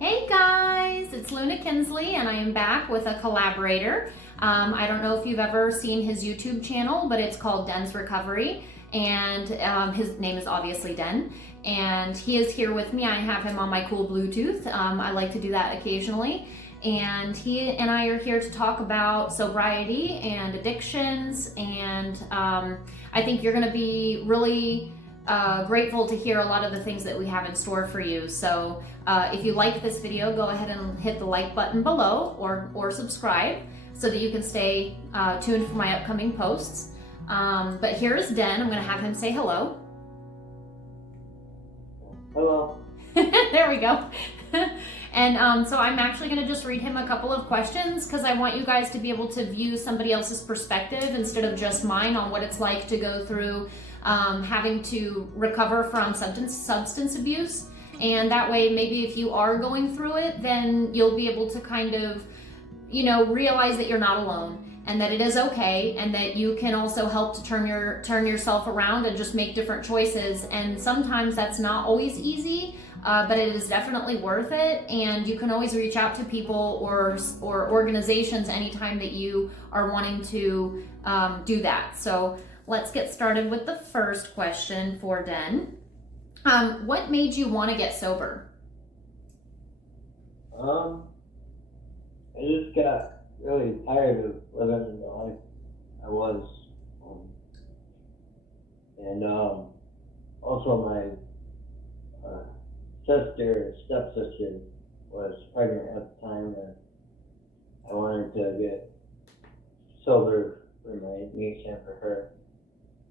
Hey guys, it's Luna Kinsley and I am back with a collaborator. I don't know if you've ever seen his YouTube channel, but it's called Den's Recovery, and his name is obviously Den, and he is here with me. I have him on my cool Bluetooth. I like to do that occasionally, and he and I are here to talk about sobriety and addictions, and I think you're going to be really grateful to hear a lot of the things that we have in store for you. So if you like this video, go ahead and hit the like button below or subscribe so that you can stay tuned for my upcoming posts. But here is Den. I'm going to have him say hello. Hello. There we go. And so I'm actually going to just read him a couple of questions because I want you guys to be able to view somebody else's perspective instead of just mine on what it's like to go through having to recover from substance abuse. And that way, maybe if you are going through it, then you'll be able to kind of, realize that you're not alone and that it is okay, and that you can also help to turn yourself around and just make different choices. And sometimes that's not always easy, but it is definitely worth it. And you can always reach out to people or organizations anytime that you are wanting to do that. So let's get started with the first question for Den. What made you want to get sober? I just got really tired of living the life I was. And also my stepsister was pregnant at the time, and I wanted to get sober for my niece and for her.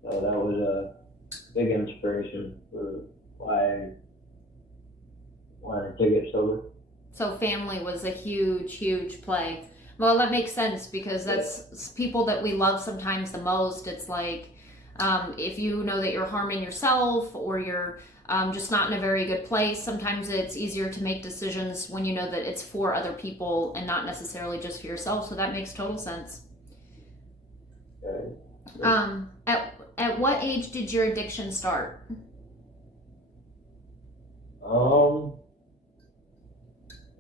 So that was a big inspiration for why I wanted to get sober. So family was a huge play. Well, that makes sense because that's people that we love sometimes the most. It's like if you know that you're harming yourself or you're just not in a very good place, sometimes it's easier to make decisions when you know that it's for other people and not necessarily just for yourself. So that makes total sense. Okay. At what age did your addiction start?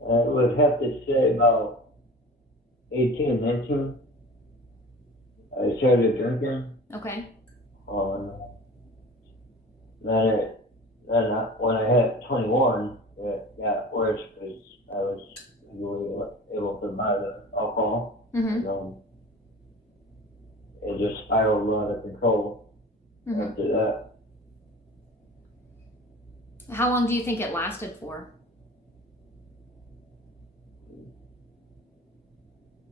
I would have to say about 18, 19. I started drinking. Okay. Then when I hit 21, it got worse because I was really able to buy the alcohol. Mm-hmm. It just spiraled out of control after that. How long do you think it lasted for?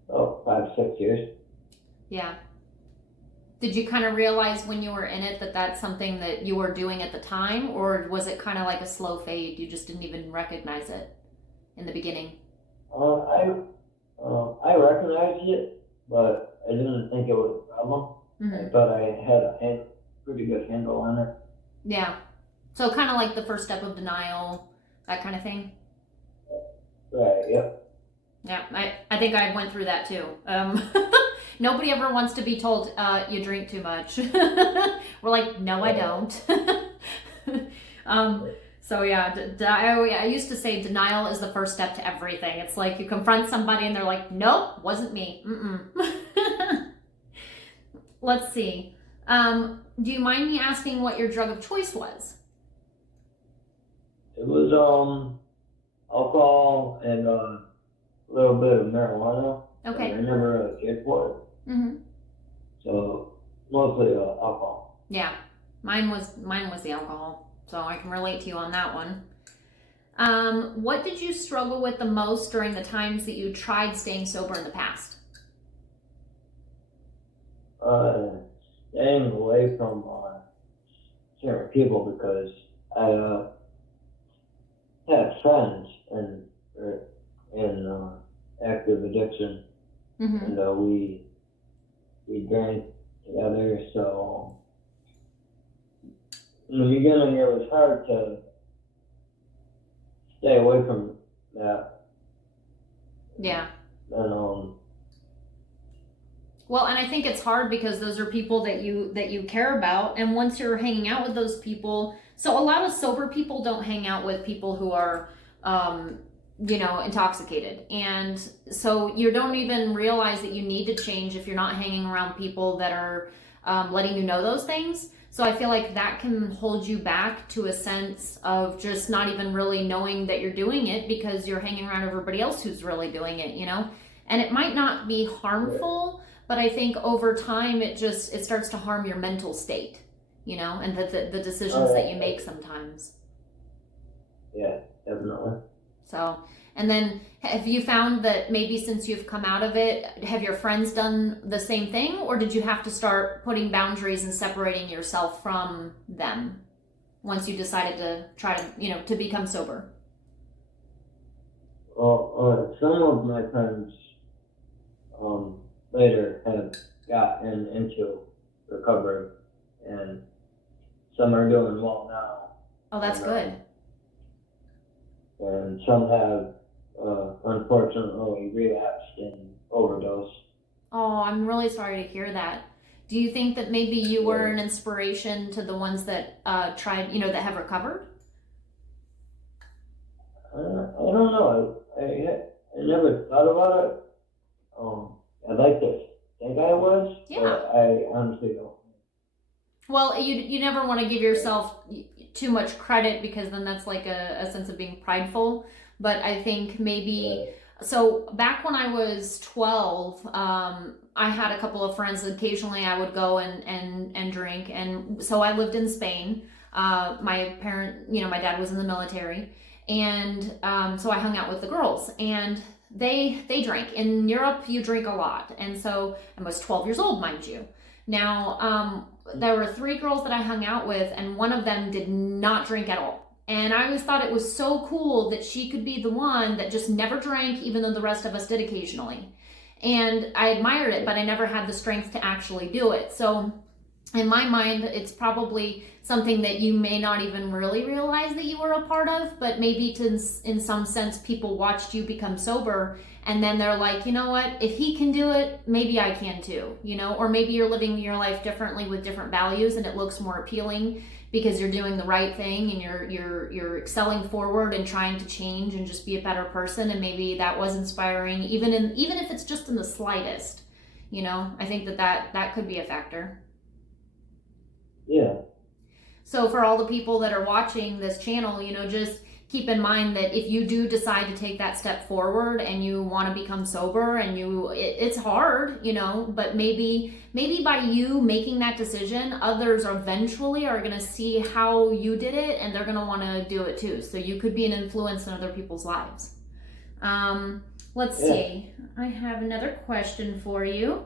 Oh, 5, 6 years. Yeah. Did you kind of realize when you were in it that that's something that you were doing at the time, or was it kind of like a slow fade? You just didn't even recognize it in the beginning? I recognized it, but I didn't think it was a problem. I thought I had a pretty good handle on it. Yeah. So kind of like the first step of denial, that kind of thing? Right, yep. Yeah, I think I went through that too. Nobody ever wants to be told you drink too much. We're like, no, I don't. So yeah, I used to say denial is the first step to everything. It's like you confront somebody and they're like, nope, wasn't me. Let's see. Do you mind me asking what your drug of choice was? It was alcohol and a little bit of marijuana. Okay. I never really cared for it. So mostly alcohol. Yeah, mine was the alcohol, so I can relate to you on that one. What did you struggle with the most during the times that you tried staying sober in the past? Staying away from certain people because I had friends in active addiction, and we drank together. So in the beginning, it was hard to stay away from that. Yeah. And well, and I think it's hard because those are people that you care about, and once you're hanging out with those people, so a lot of sober people don't hang out with people who are intoxicated. And so you don't even realize that you need to change if you're not hanging around people that are letting you know those things. So I feel like that can hold you back to a sense of just not even really knowing that you're doing it because you're hanging around everybody else who's really doing it, And it might not be harmful, but I think over time it starts to harm your mental state, and the decisions that you make sometimes. Yeah, definitely. So, and then have you found that maybe since you've come out of it, have your friends done the same thing, or did you have to start putting boundaries and separating yourself from them once you decided to try to, to become sober? Well, some of my friends later have gotten into recovery, and some are doing well now. Oh, that's good. And some have unfortunately relapsed and overdosed. Oh, I'm really sorry to hear that. Do you think that maybe you were an inspiration to the ones that tried, that have recovered? I don't know. I never thought about it. I'd like to think I was, but I honestly don't. Well, you never want to give yourself too much credit because then that's like a sense of being prideful. But I think maybe, so back when I was 12, I had a couple of friends. Occasionally I would go and drink. And so I lived in Spain. My dad was in the military. And so I hung out with the girls. And they drank. In Europe, you drink a lot. And so I was 12 years old, mind you. Now, there were 3 girls that I hung out with, and one of them did not drink at all. And I always thought it was so cool that she could be the one that just never drank, even though the rest of us did occasionally. And I admired it, but I never had the strength to actually do it. So in my mind, it's probably something that you may not even really realize that you were a part of, but maybe in some sense, people watched you become sober, and then they're like, you know what, if he can do it, maybe I can too, or maybe you're living your life differently with different values and it looks more appealing because you're doing the right thing and you're excelling forward and trying to change and just be a better person, and maybe that was inspiring, even if it's just in the slightest, I think that could be a factor. Yeah. So for all the people that are watching this channel, just keep in mind that if you do decide to take that step forward and you want to become sober and it's hard, but maybe by you making that decision, others eventually are going to see how you did it and they're going to want to do it too. So you could be an influence in other people's lives. Let's see. I have another question for you.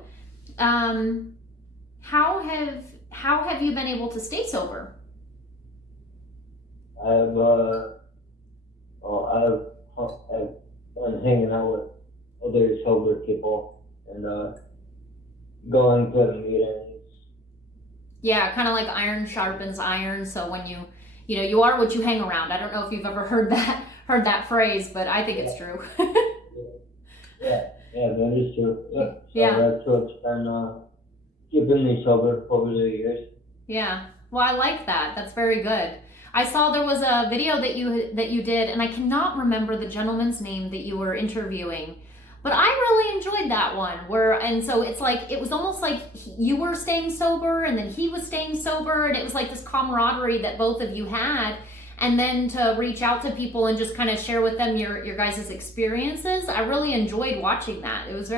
How have you been able to stay sober? I've been hanging out with other sober people and going to meetings. Yeah, kind of like iron sharpens iron. So when you are what you hang around. I don't know if you've ever heard that phrase, but I think it's true. Yeah, that is true. Yeah. So yeah. That's what's been keeping me sober over the years. Yeah. Well, I like that. That's very good. I saw there was a video that you did, and I cannot remember the gentleman's name that you were interviewing, but I really enjoyed that one. And so it's like, it was almost like you were staying sober, and then he was staying sober, and it was like this camaraderie that both of you had. And then to reach out to people and just kind of share with them your guys' experiences, I really enjoyed watching that. It was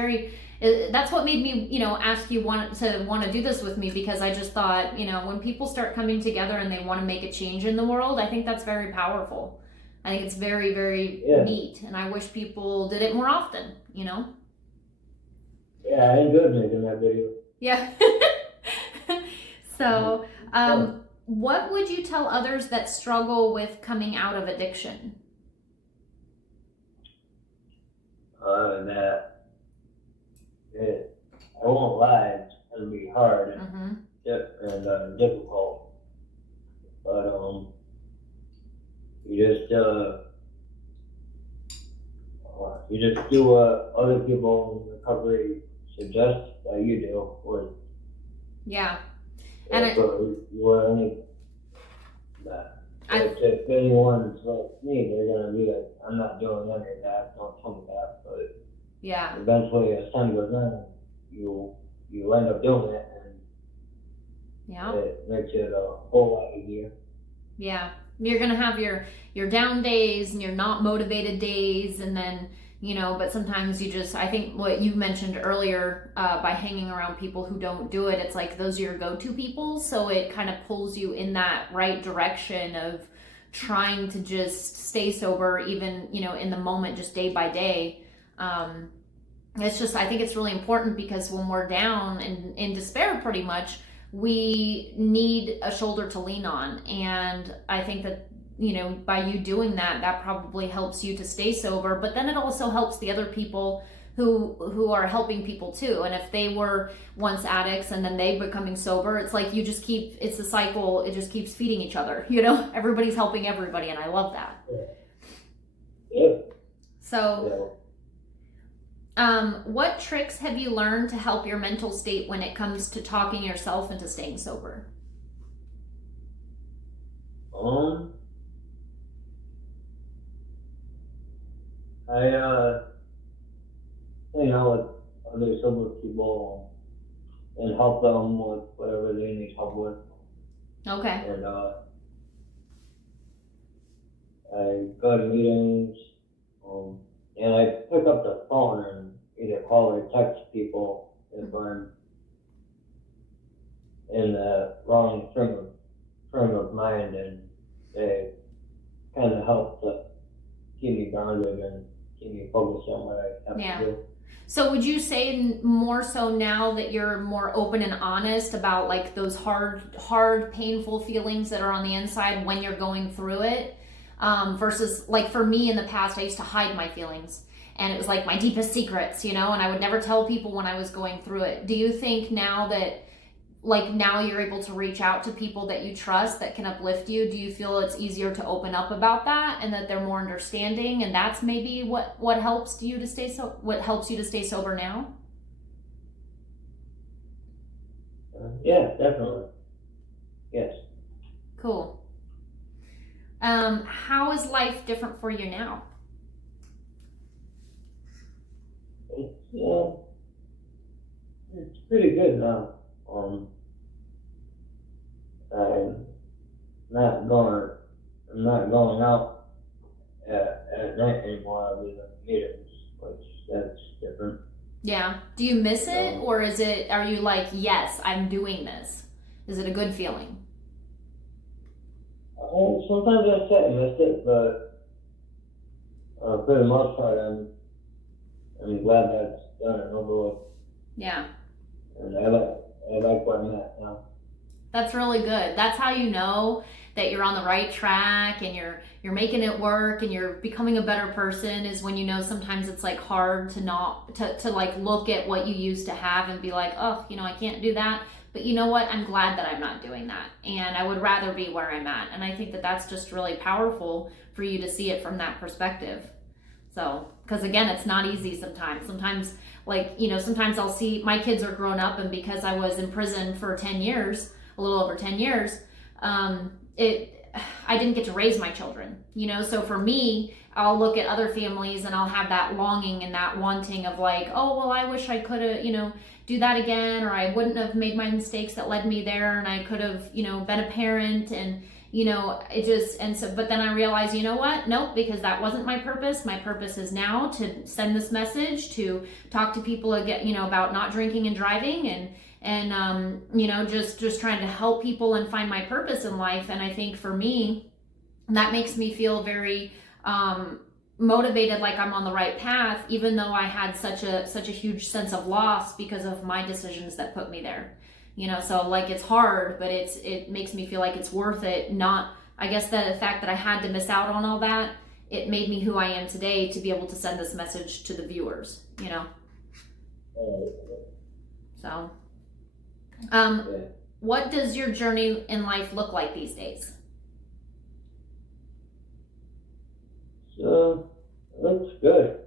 that's what made me, ask you want to do this with me, because I just thought, when people start coming together and they want to make a change in the world, I think that's very powerful. I think it's very, very neat, and I wish people did it more often, Yeah, I enjoyed making that video. Yeah. So, what would you tell others that struggle with coming out of addiction? That I won't lie, it's going to be hard and difficult, but you just do what other people in recovery suggest that you do, yeah. And you want that. I But if anyone's like me, they're gonna be like, I'm not doing any of that, don't tell me that, but yeah. eventually as time goes on, you end up doing it, and Yeah. it makes it a whole lot easier. Yeah. You're gonna have your down days and your not motivated days, and then but sometimes you just, I think what you mentioned earlier, by hanging around people who don't do it, it's like those are your go-to people, so it kind of pulls you in that right direction of trying to just stay sober, even in the moment, just day by day. It's just, I think it's really important because when we're down and in despair, pretty much, we need a shoulder to lean on. And I think that, by you doing that, that probably helps you to stay sober, but then it also helps the other people who are helping people too. And if they were once addicts and then they becoming sober, it's like you just keep, it's a cycle, it just keeps feeding each other, everybody's helping everybody, and I love that. Yeah. So what tricks have you learned to help your mental state when it comes to talking yourself into staying sober? I hang out with other sober people and help them with whatever they need help with. Okay. And I go to meetings, and I pick up the phone and either call or text people if I'm in the wrong frame of mind, and they kind of help to keep me grounded and keep me focused on what I have to do. So would you say more so now that you're more open and honest about like those hard, painful feelings that are on the inside when you're going through it, versus like for me in the past, I used to hide my feelings, and it was like my deepest secrets, and I would never tell people when I was going through it. Do you think now that now you're able to reach out to people that you trust that can uplift you, do you feel it's easier to open up about that and that they're more understanding, and that's maybe what helps you to stay sober now? Yeah, definitely. Yes. Cool. How is life different for you now? It's pretty good now. I'm not going out at night anymore. I'll be in meetings, which that's different. Yeah. Do you miss it, or are you like, yes, I'm doing this? Is it a good feeling? Sometimes I say I miss it, but for the most part, I'm glad that's done and over with. Yeah. And I like where I'm at now. That's really good. That's how you know that you're on the right track and you're making it work and you're becoming a better person, is when sometimes it's like hard to like look at what you used to have and be like, oh, I can't do that. But you know what? I'm glad that I'm not doing that. And I would rather be where I'm at. And I think that that's just really powerful for you to see it from that perspective. So, because again, it's not easy sometimes. Sometimes, sometimes I'll see my kids are grown up, and because I was in prison for 10 years, a little over 10 years, I didn't get to raise my children, so for me, I'll look at other families and I'll have that longing and that wanting of like, oh, well, I wish I could have, do that again, or I wouldn't have made my mistakes that led me there, and I could have, been a parent, and it just, and so, but then I realized, you know what? Nope, because that wasn't my purpose. My purpose is now to send this message, to talk to people again, about not drinking and driving, and just trying to help people and find my purpose in life. And I think for me, that makes me feel very motivated, like I'm on the right path, even though I had such a huge sense of loss because of my decisions that put me there. So like it's hard, but it makes me feel like it's worth it. Not, I guess the fact that I had to miss out on all that, it made me who I am today to be able to send this message to the viewers, So, what does your journey in life look like these days? So, it looks good.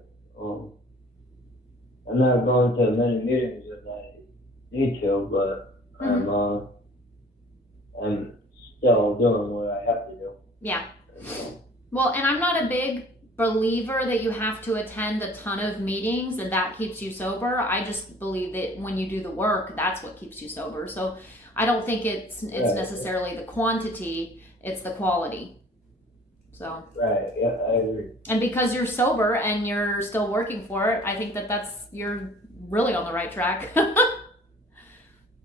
I'm not going to many meetings as I need to, but I'm still doing what I have to do. Yeah. Well, and I'm not a big believer that you have to attend a ton of meetings and that keeps you sober. I just believe that when you do the work, that's what keeps you sober. So I don't think it's necessarily the quantity, it's the quality. So. Right, yeah, I agree. And because you're sober and you're still working for it, I think that you're really on the right track.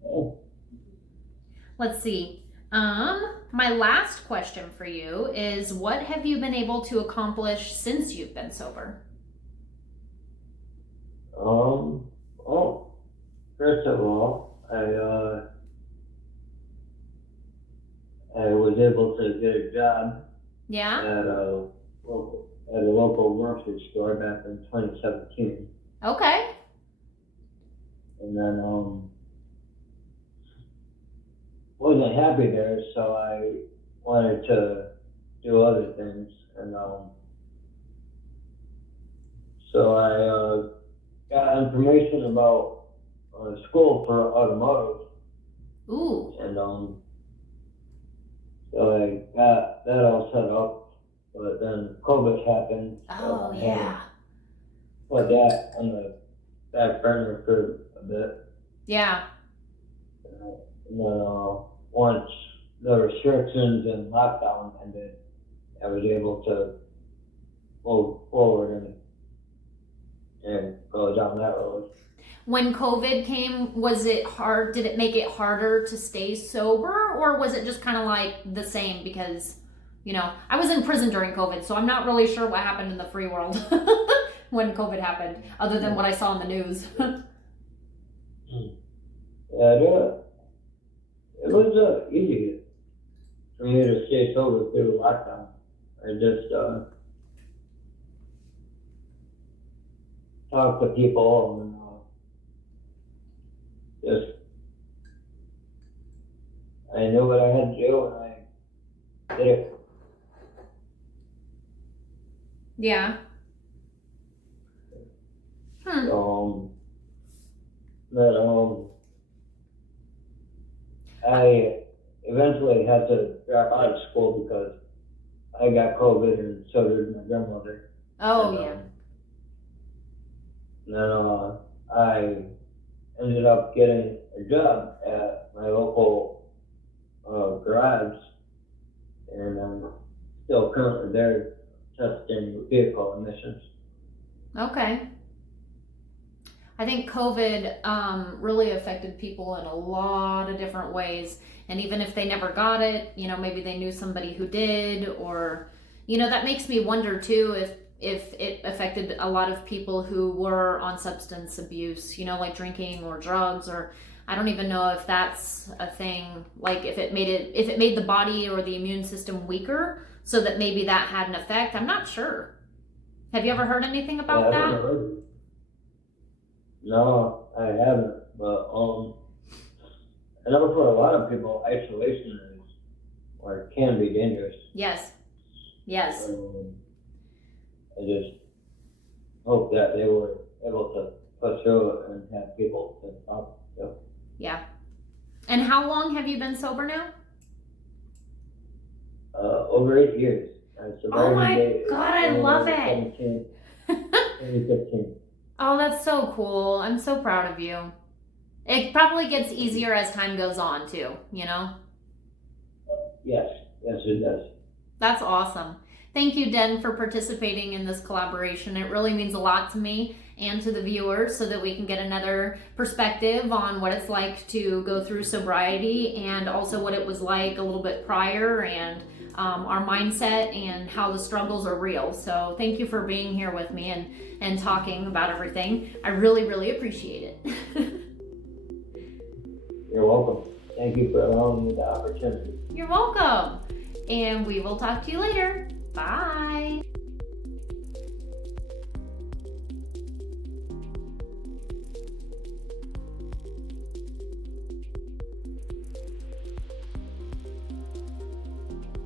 Oh, Let's see. My last question for you is, what have you been able to accomplish since you've been sober? well, first of all, I was able to get a job Yeah? at a local grocery store back in 2017, Okay. and then wasn't happy there, so I wanted to do other things, and so I got information about school for automotive, Ooh. and so I got that all set up, but then COVID happened, so Oh, I had to yeah. put that on the back burner for a bit. Yeah. And then once the restrictions and lockdown ended, I was able to move forward and go down that road. When COVID came, was it hard? Did it make it harder to stay sober, or was it just kind of like the same? Because, I was in prison during COVID, so I'm not really sure what happened in the free world when COVID happened, other than what I saw in the news. Yeah, it was easy for me to stay sober through the lockdown. I just talked to people and just I knew what I had to do and I did it. Yeah. But I eventually had to drop out of school because I got COVID and so did my grandmother. Oh, And, yeah. Then I ended up getting a job at my local garage, and I'm still currently there testing vehicle emissions. Okay. I think COVID really affected people in a lot of different ways. And even if they never got it, maybe they knew somebody who did, or, that makes me wonder too if it affected a lot of people who were on substance abuse, like drinking or drugs, or I don't even know if that's a thing, like if it made the body or the immune system weaker, so that maybe that had an effect. I'm not sure. Have you ever heard anything about that? No, I haven't. But I know for a lot of people, isolation can be dangerous. Yes. I just hope that they were able to push through it and have people to talk to. Yeah. And how long have you been sober now? Over 8 years. Oh my God, I love it. 2015. Oh, that's so cool. I'm so proud of you. It probably gets easier as time goes on too, Yes, it does. That's awesome. Thank you, Den, for participating in this collaboration. It really means a lot to me and to the viewers, so that we can get another perspective on what it's like to go through sobriety, and also what it was like a little bit prior, and our mindset and how the struggles are real. So thank you for being here with me and talking about everything. I really, really appreciate it. You're welcome. Thank you for allowing me the opportunity. You're welcome. And we will talk to you later. Bye.